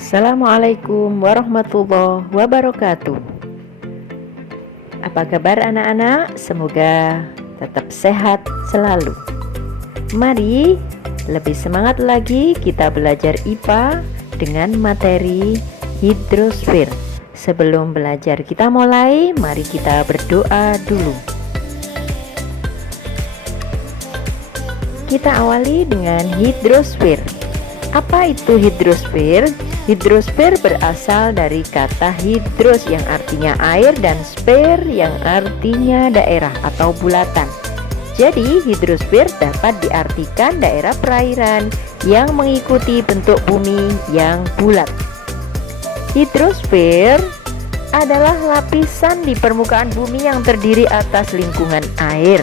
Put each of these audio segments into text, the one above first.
Assalamualaikum warahmatullahi wabarakatuh. Apa kabar anak-anak? Semoga tetap sehat selalu. Mari lebih semangat lagi kita belajar IPA dengan materi hidrosfer. Sebelum belajar kita mulai, mari kita berdoa dulu. Kita awali dengan hidrosfer. Apa itu hidrosfer? Hidrosfer berasal dari kata hidros yang artinya air dan sfer yang artinya daerah atau bulatan. Jadi hidrosfer dapat diartikan daerah perairan yang mengikuti bentuk bumi yang bulat. Hidrosfer adalah lapisan di permukaan bumi yang terdiri atas lingkungan air.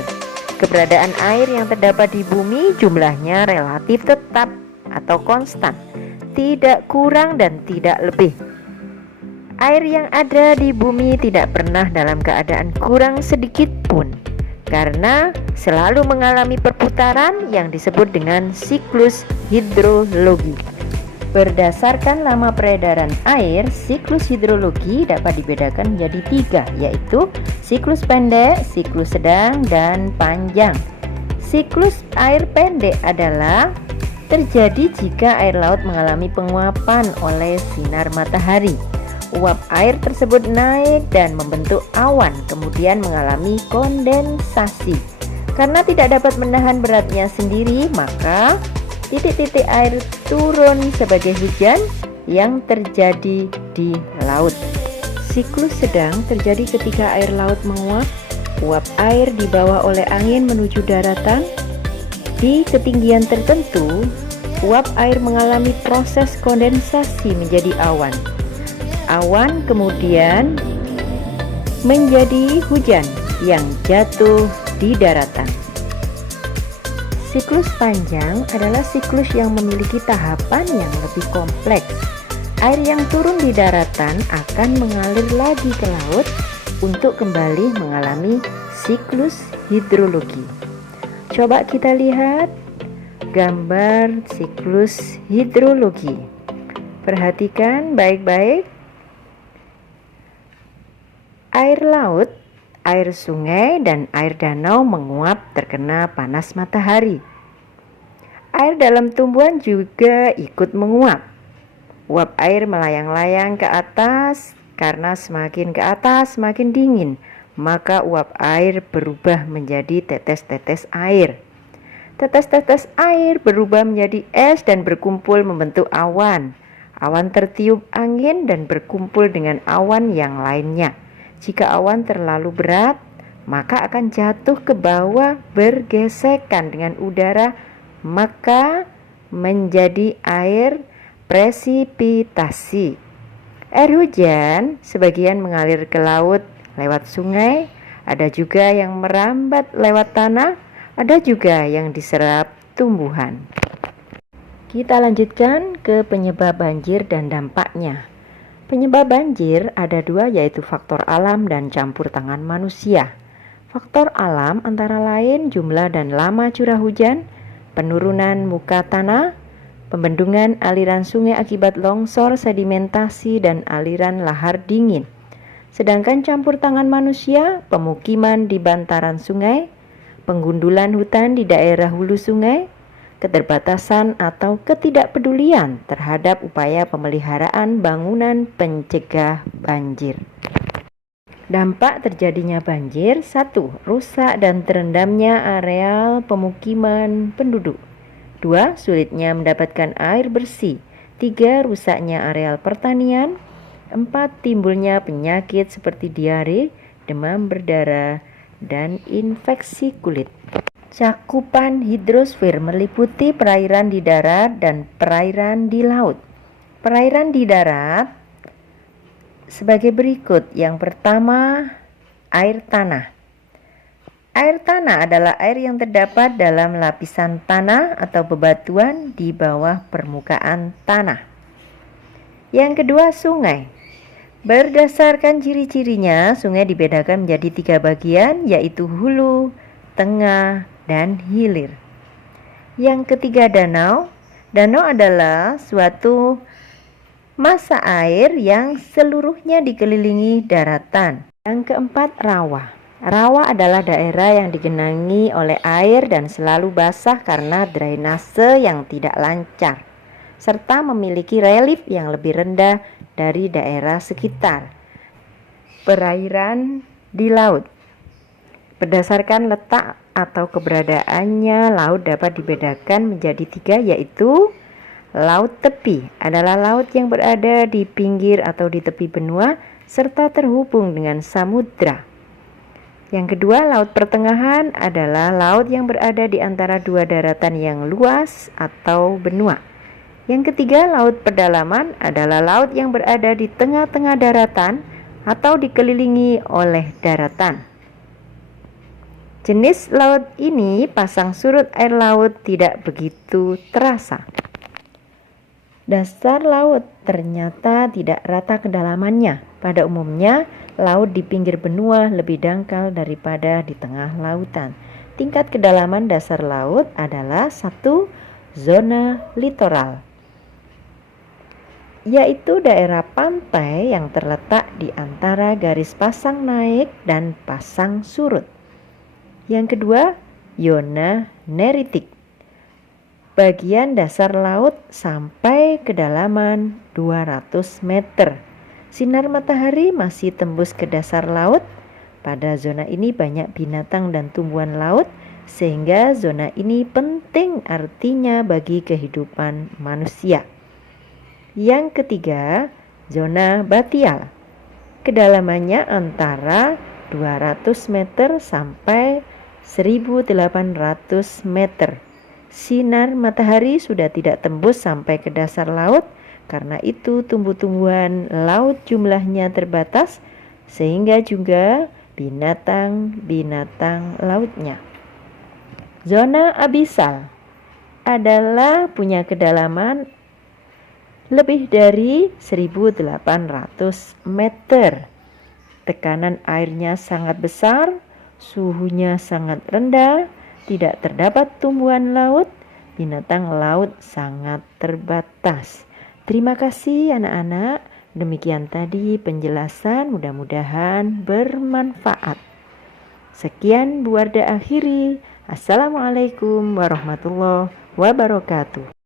Keberadaan air yang terdapat di bumi jumlahnya relatif tetap atau konstan, tidak kurang dan tidak lebih. Air yang ada di bumi tidak pernah dalam keadaan kurang sedikit pun, karena selalu mengalami perputaran yang disebut dengan siklus hidrologi. Berdasarkan lama peredaran air, siklus hidrologi dapat dibedakan menjadi 3, yaitu siklus pendek, siklus sedang, dan panjang. Siklus air pendek adalah terjadi jika air laut mengalami penguapan oleh sinar matahari. Uap air tersebut naik dan membentuk awan, kemudian mengalami kondensasi. Karena tidak dapat menahan beratnya sendiri, maka titik-titik air turun sebagai hujan yang terjadi di laut. Siklus sedang terjadi ketika air laut menguap. Uap air dibawa oleh angin menuju daratan. Di ketinggian tertentu, uap air mengalami proses kondensasi menjadi awan. Awan kemudian menjadi hujan yang jatuh di daratan. Siklus panjang adalah siklus yang memiliki tahapan yang lebih kompleks. Air yang turun di daratan akan mengalir lagi ke laut untuk kembali mengalami siklus hidrologi. Coba kita lihat gambar siklus hidrologi. Perhatikan baik-baik. Air laut, air sungai, dan air danau menguap terkena panas matahari. Air dalam tumbuhan juga ikut menguap. Uap air melayang-layang ke atas karena semakin ke atas semakin dingin. Maka uap air berubah menjadi tetes-tetes air. Tetes-tetes air berubah menjadi es dan berkumpul membentuk awan. Awan tertiup angin dan berkumpul dengan awan yang lainnya. Jika awan terlalu berat, maka akan jatuh ke bawah bergesekan dengan udara, maka menjadi air presipitasi. Air hujan sebagian mengalir ke laut lewat sungai, ada juga yang merambat lewat tanah, ada juga yang diserap tumbuhan. Kita lanjutkan ke penyebab banjir dan dampaknya. Penyebab banjir ada 2, yaitu faktor alam dan campur tangan manusia. Faktor alam antara lain jumlah dan lama curah hujan, penurunan muka tanah, pembendungan aliran sungai akibat longsor, sedimentasi, dan aliran lahar dingin. Sedangkan campur tangan manusia, pemukiman di bantaran sungai, penggundulan hutan di daerah hulu sungai, keterbatasan atau ketidakpedulian terhadap upaya pemeliharaan bangunan pencegah banjir. Dampak terjadinya banjir: 1. Rusak dan terendamnya areal pemukiman penduduk. 2. Sulitnya mendapatkan air bersih. 3. Rusaknya areal pertanian. 4. Timbulnya penyakit seperti diare, demam berdarah, dan infeksi kulit. Cakupan hidrosfer meliputi perairan di darat dan perairan di laut. Perairan di darat sebagai berikut. Yang pertama, air tanah. Air tanah adalah air yang terdapat dalam lapisan tanah atau bebatuan di bawah permukaan tanah. Yang kedua, sungai. Berdasarkan ciri-cirinya, sungai dibedakan menjadi 3 bagian, yaitu hulu, tengah, dan hilir. Yang ketiga, danau. Danau adalah suatu massa air yang seluruhnya dikelilingi daratan. Yang keempat, rawa. Rawa adalah daerah yang digenangi oleh air dan selalu basah karena drainase yang tidak lancar, serta memiliki relief yang lebih rendah dari daerah sekitar. Perairan di laut. Berdasarkan letak atau keberadaannya, laut dapat dibedakan menjadi 3, yaitu laut tepi adalah laut yang berada di pinggir atau di tepi benua serta terhubung dengan samudra. Yang kedua, laut pertengahan adalah laut yang berada di antara dua daratan yang luas atau benua. Yang ketiga, laut pedalaman adalah laut yang berada di tengah-tengah daratan atau dikelilingi oleh daratan. Jenis laut ini pasang surut air laut tidak begitu terasa. Dasar laut ternyata tidak rata kedalamannya. Pada umumnya, laut di pinggir benua lebih dangkal daripada di tengah lautan. Tingkat kedalaman dasar laut adalah 1, zona litoral, yaitu daerah pantai yang terletak di antara garis pasang naik dan pasang surut. Yang kedua, zona neritik, bagian dasar laut sampai kedalaman 200 meter. Sinar matahari masih tembus ke dasar laut. Pada zona ini banyak binatang dan tumbuhan laut, sehingga zona ini penting artinya bagi kehidupan manusia. Yang ketiga, zona batial. Kedalamannya antara 200 meter sampai 1800 meter. Sinar matahari sudah tidak tembus sampai ke dasar laut, karena itu tumbuh-tumbuhan laut jumlahnya terbatas, sehingga juga binatang-binatang lautnya. Zona abisal adalah punya kedalaman lebih dari 1800 meter. Tekanan airnya sangat besar, suhunya sangat rendah, tidak terdapat tumbuhan laut, binatang laut sangat terbatas. Terima kasih anak-anak. Demikian tadi penjelasan, mudah-mudahan bermanfaat. Sekian Bu Wardah akhiri. Assalamualaikum warahmatullahi wabarakatuh.